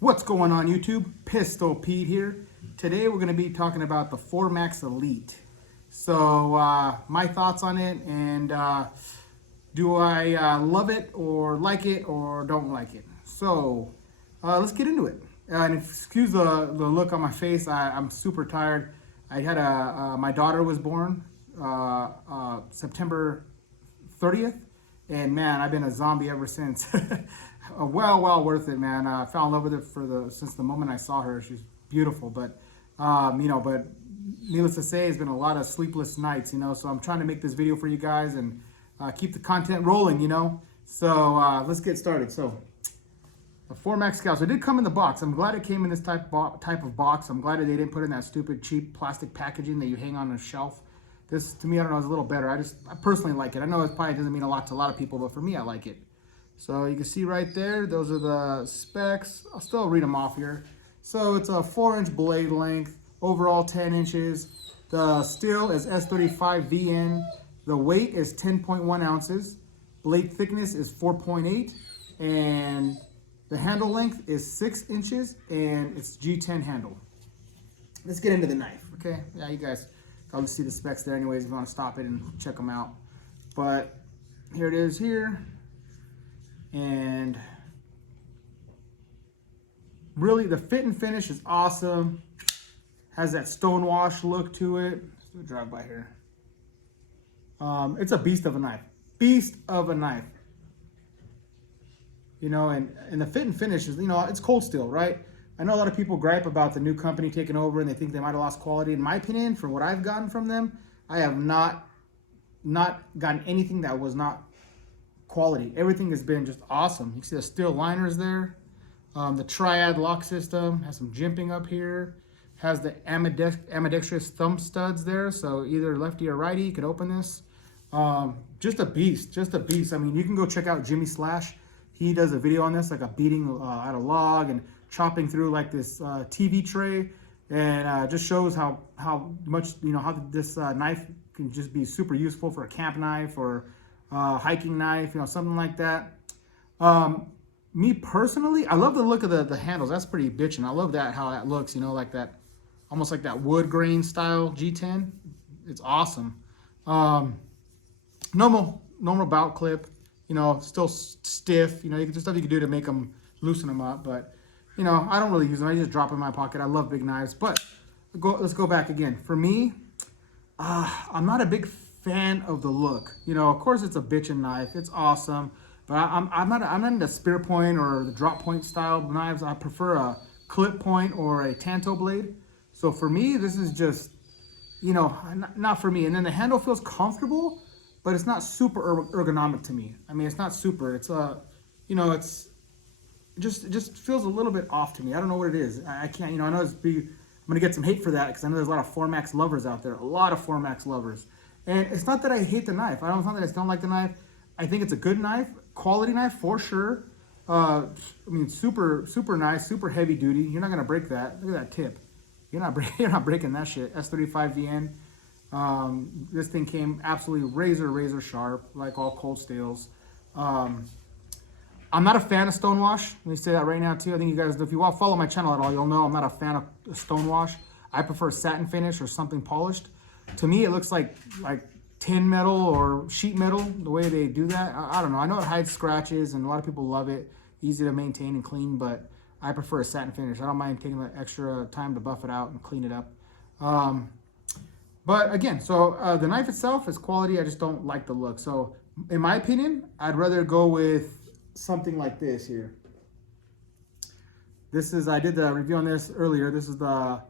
What's going on YouTube? Pistol Pete here. Today we're going to be talking about the Formax Elite. So my thoughts on it, and do I love it or like it or don't like it? So let's get into it. And excuse the look on my face. I'm super tired. I had my daughter was born September 30th, and man, I've been a zombie ever since. Well worth it, man. I fell in love with it since the moment I saw her. She's beautiful, but but needless to say, it's been a lot of sleepless nights, So I'm trying to make this video for you guys and keep the content rolling, So let's get started. So the Formax Scout. So it did come in the box. I'm glad it came in this type of box. I'm glad that they didn't put in that stupid cheap plastic packaging that you hang on a shelf. This, to me, I don't know, is a little better. I personally like it. I know it probably doesn't mean a lot to a lot of people, but for me, I like it. So you can see right there, those are the specs. I'll still read them off here. So it's a 4-inch blade length, overall 10 inches. The steel is S35VN. The weight is 10.1 ounces. Blade thickness is 4.8. And the handle length is 6 inches, and it's G10 handle. Let's get into the knife, okay? Yeah, you guys probably see the specs there anyways if you want to stop it and check them out. But here it is here. And really the fit and finish is awesome. Has that stonewash look to it. Let's do a drive by here. It's a beast of a knife. Beast of a knife. And the fit and finish is, it's cold steel, right? I know a lot of people gripe about the new company taking over and they think they might have lost quality. In my opinion, from what I've gotten from them, I have not gotten anything that was not quality. Everything has been just awesome. You can see the steel liners there. The triad lock system has some jimping up here. Has the ambidextrous thumb studs there, so either lefty or righty, you could open this. Just a beast, I mean, you can go check out Jimmy Slash. He does a video on this, like a beating out a log and chopping through like this TV tray, and just shows how much, how this knife can just be super useful for a camp knife or hiking knife, something like that. Me personally, I love the look of the handles. That's pretty bitchin'. I love that, how that looks, like that, almost like that wood grain style G10. It's awesome. Normal bout clip, still stiff. There's stuff you can do to make them, loosen them up. But, I don't really use them. I just drop them in my pocket. I love big knives. But let's go back again. For me, I'm not a big fan of the look. Of course it's a bitchin' knife. It's awesome. But I'm not into spear point or the drop point style knives. I prefer a clip point or a tanto blade. So for me, this is just, not for me. And then the handle feels comfortable, but it's not super ergonomic to me. I mean, it's not super. It's it's just feels a little bit off to me. I don't know what it is. I can't. I know I'm gonna get some hate for that because I know there's a lot of Formax lovers out there. A lot of Formax lovers. And it's not that I hate the knife. It's not that I don't like the knife. I think it's a good knife, quality knife for sure. I mean, super nice, super heavy duty. You're not gonna break that. Look at that tip. You're not breaking that shit. S35VN. This thing came absolutely razor sharp, like all cold steels. I'm not a fan of stonewash. Let me say that right now too. I think you guys, if you follow my channel at all, you'll know I'm not a fan of stonewash. I prefer satin finish or something polished. To me, it looks like tin metal or sheet metal, the way they do that. I don't know. I know it hides scratches and a lot of people love it. Easy to maintain and clean, but I prefer a satin finish. I don't mind taking the extra time to buff it out and clean it up. But again, so the knife itself is quality. I just don't like the look. So in my opinion, I'd rather go with something like this here. This is, I did the review on this earlier. This is the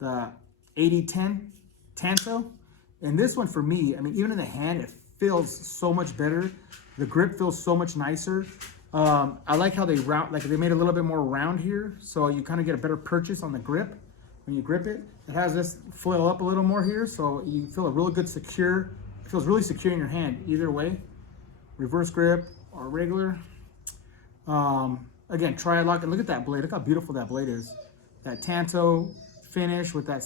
8010 Tanto. And this one for me, I mean, even in the hand, it feels so much better. The grip feels so much nicer. I like how they they made a little bit more round here. So you kind of get a better purchase on the grip when you grip it. It has this flail up a little more here. So you feel a really good secure. It feels really secure in your hand either way. Reverse grip or regular. Again, triad lock. And look at that blade. Look how beautiful that blade is. That Tanto finish with that,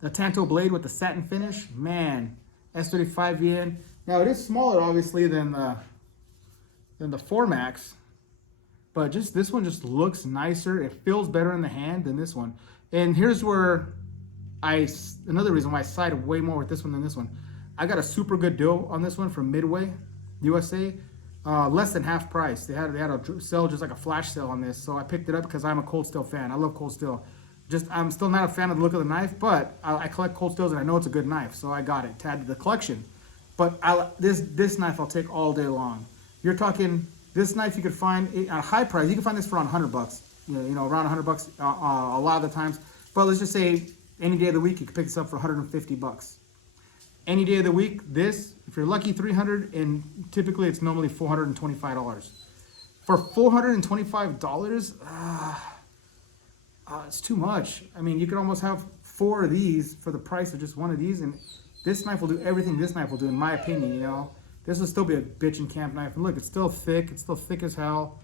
the Tanto blade with the satin finish. Man, S35VN. Now it is smaller, obviously, than the Formax, but just this one just looks nicer. It feels better in the hand than this one. And here's where another reason why I sided way more with this one than this one. I got a super good deal on this one from Midway USA, less than half price. They had a sale, just like a flash sale on this, so I picked it up because I'm a Cold Steel fan. I love Cold Steel. I'm still not a fan of the look of the knife, but I collect Cold Steels and I know it's a good knife, so I got it to add to the collection. But this knife I'll take all day long. You're talking this knife you could find at a high price. You can find this for around $100. You know, around $100 a lot of the times. But let's just say any day of the week you can pick this up for $150. Any day of the week, this, if you're lucky, $300, and typically it's normally $425. For $425, it's too much. I mean, you could almost have 4 of these for the price of just one of these, and this knife will do everything this knife will do, in my opinion. You know, this will still be a bitchin' camp knife, and look, it's still thick. It's still thick as hell.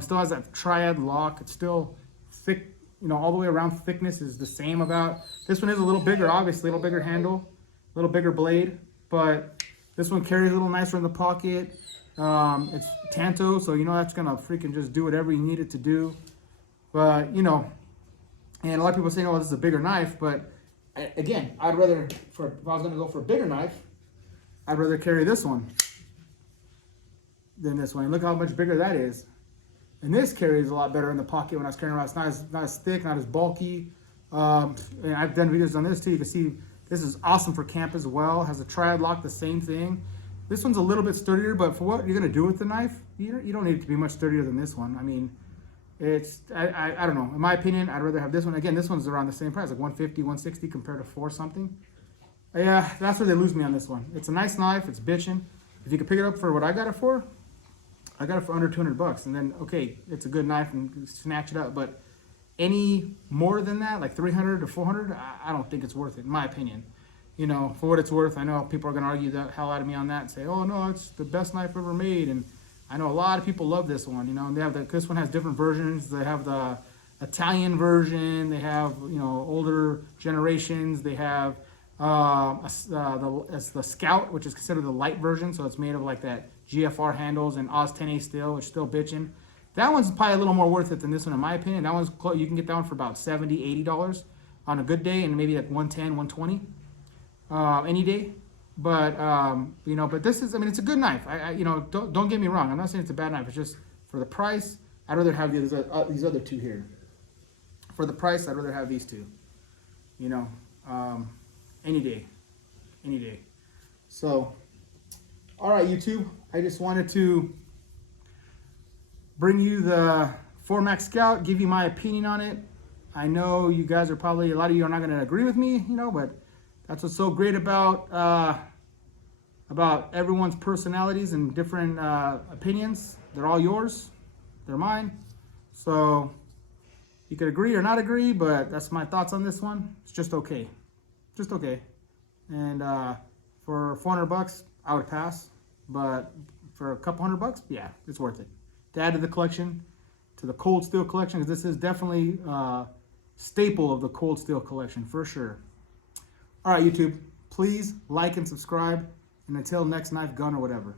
Still has that triad lock. It's still thick. You know, all the way around thickness is the same about. This one is a little bigger, obviously, a little bigger handle. A little bigger blade, but this one carries a little nicer in the pocket. It's Tanto, so you know that's gonna freaking just do whatever you need it to do. But you know, and a lot of people say, "Oh, this is a bigger knife," but again, I'd rather, if I was gonna go for a bigger knife, I'd rather carry this one than this one. And look how much bigger that is. And this carries a lot better in the pocket when I was carrying around. It's not as thick, not as bulky. And I've done videos on this too. You can see. This is awesome for camp as well. Has a triad lock, the same thing. This one's a little bit sturdier, but for what you're gonna do with the knife, you don't need it to be much sturdier than this one. I mean, I don't know. In my opinion, I'd rather have this one. Again, this one's around the same price, like 150, 160 compared to 4 something. Yeah, that's where they lose me on this one. It's a nice knife. It's bitchin'. If you could pick it up for what I got it for, I got it for under $200. And then, okay, it's a good knife and snatch it up, but any more than that, like 300 to 400, I don't think it's worth it, in my opinion. You know, for what it's worth, I know people are going to argue the hell out of me on that and say, oh, no, it's the best knife ever made. And I know a lot of people love this one, you know, and they have this one has different versions. They have the Italian version. They have, you know, older generations. They have the Scout, which is considered the light version. So it's made of like that GFR handles and Oz 10A steel, which is still bitching. That one's probably a little more worth it than this one, in my opinion. That one's you can get that one for about $70, $80 on a good day, and maybe like 110, 120 any day. But you know, but this is, I mean, it's a good knife. You know, don't get me wrong. I'm not saying it's a bad knife. It's just for the price, I'd rather have these other two here. For the price, I'd rather have these two. You know, any day, any day. So, all right, YouTube. I just wanted to bring you the Formax Scout, give you my opinion on it. I know you guys are probably, a lot of you are not going to agree with me, you know, but that's what's so great about everyone's personalities and different opinions. They're all yours. They're mine. So you could agree or not agree, but that's my thoughts on this one. It's just okay. Just okay. And for $400, I would pass. But for a couple $100, yeah, it's worth it. To add to the collection, to the Cold Steel collection, because this is definitely a staple of the Cold Steel collection, for sure. All right, YouTube, please like and subscribe, and until next knife, gun, or whatever.